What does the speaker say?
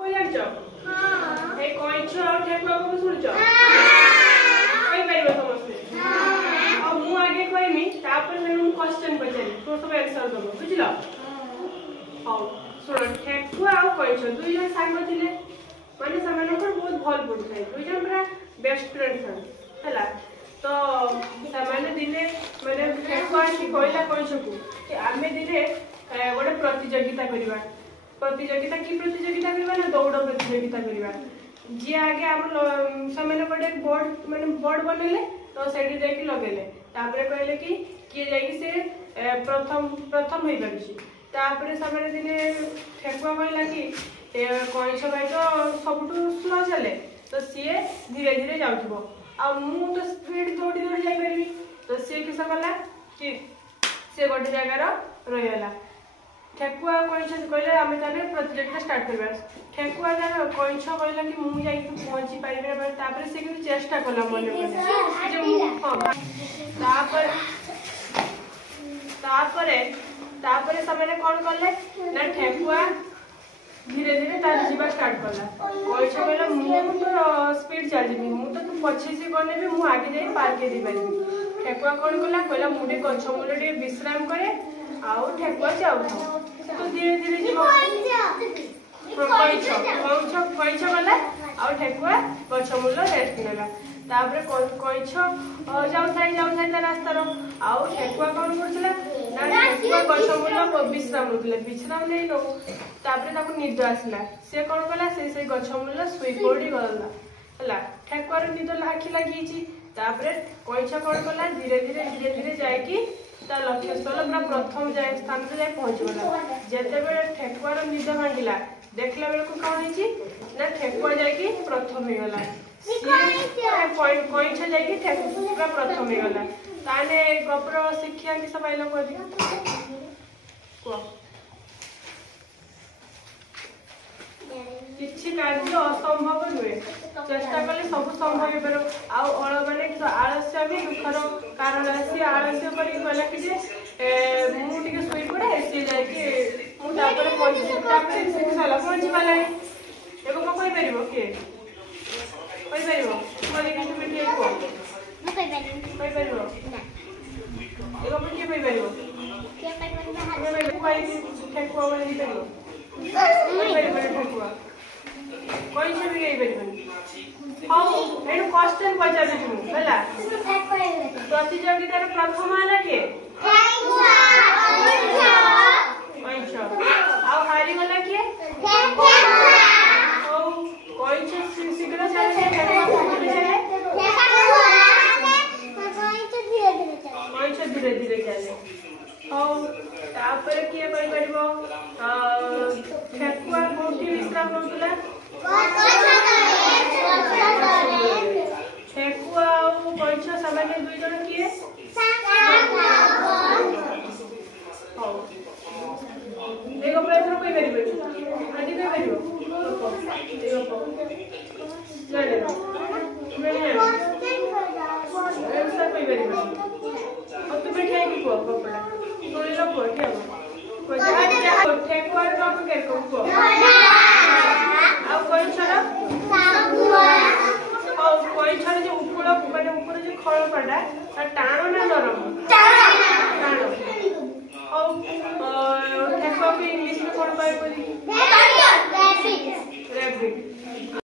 कोई जानचो हां ए कइछ और ठेकुआ को सुनचो कोई परिबो समस्ते हां अब मु आगे कहमी तापर मैं क्वेश्चन पचारी तो सब आंसर दबो बुझलो हां सुन ठेकुआ और कइछ दुई जन सांग थिले माने समानकर बहुत भल पड़थाय दुई जन पूरा बेस्ट फ्रेंड छन हला तो सामान्य दिने माने ठेकुआ की कहला कइछ को कि आमे दिने गोटे प्रतियोगिता करबा प्रतियोगिता की प्रतियोगिता करबा ना दौड़ प्रतियोगिता करबा जी आगे हम सामान्य गोटे बोर्ड माने बोर्ड बनले तो सेठी जाई लगेले तापरे कहले कि किए जाई से प्रथम प्रथम होई परछि तापरे सामान्य दिने ठेकुआ कहला कि कइछ भाई तो सबटू स्लो चले तो सीए धीरे धीरे जाउथबो आ मु तो स्पीड दौड़ी दौड़ी जाई परबी तो सी किस कला कि से गोटे जगार रहीगला ठेकुआ कइछ कहले आमे ताने प्रतियोगिता स्टार्ट करबा ठेकुआ जान कइछ कहला कि मु जाई पहुंची पाइबे तापर से कि चेष्टा कला मने मने जे मु तापर तापर तापर समय कोन करले ना ठेकुआ धीरे धीरे तार जीवा स्टार्ट करला कइछ कहला मु तो स्पीड चल जेबी मु तो तू पछे से करले भी मु आगे जाई पार के दी पारिबी ठेकुआ कोन करला कहला मुडे गछ मूले विश्राम करे आउ ठेकुआ जाऊ तो धीरे धीरे जीव कइछ गला आउ ठेकुआ गछ मूल रेस्ट नेला तापरे कइछ जाऊ थाई ता रास्ता रो आउ ठेकुआ कोन करछला ना ठेकुआ गछ मूल विश्राम नउतले विश्राम नै नो तापरे ताको निद आसला से कोन कला से गछ मूल सुई पड़ी गला हला ठेकुआ रो निद आखि लागिची तापरे कइछ कोन कला धीरे धीरे जाय कि ता लक्ष्य स्थल पूरा प्रथम जाय स्थान पे जाय पहुंच गला जेते बेले ठेकुआ रो निद भांगिला देखला बेले को कोन हिची ना ठेकुआ जाय कि प्रथम हे गला पॉइंट कइछ जाय कि ठेकुआ प्रथम हे गला ताने गपर शिक्षा कि सब आइलो को को किछि कार्य असंभव नुहे चेष्टा कले सब संभव हेबर आ अळ माने आलस्य भी दुखर कारण आसी आलस्य करी कहला कि जे मु टिके सोई पड़े से जाय कि मु तापर तापर से साला पहुंची वाला एबो को कोइ परिबो के कोइ परिबो कोइ कि तुम के को मु कोइ परिबो ना एबो को के परिबो के परिबो कोइ ठेकुआ वाली परिबो कोइ परिबो ठेकुआ कोई से भी गई बेटन हम एनु क्वेश्चन पचारे छु हला प्रतियोगितार प्रथम आला के कइछ आ हारी वाला के ओ कइछ शीघ्र चले कइछ धीरे धीरे चले ओ तापर के कहि परबो ठेकुआ कोठी विश्राम नउतला ठेकुआ और कइछ सामान्य दुई जन किए देखो प्रश्न कोई परिबे आदि कोई परिबो देखो ले ऐसा कोई परिबे अब तू बैठे की को कपड़ा थोड़ी लो को क्या को जा ठेकुआ तो के को कोई छड़ जो ऊपर माने ऊपर जो खळ पडा टाणो ना नरम टाणो और ठेकुआ को इंग्लिश में कोन पाए बोली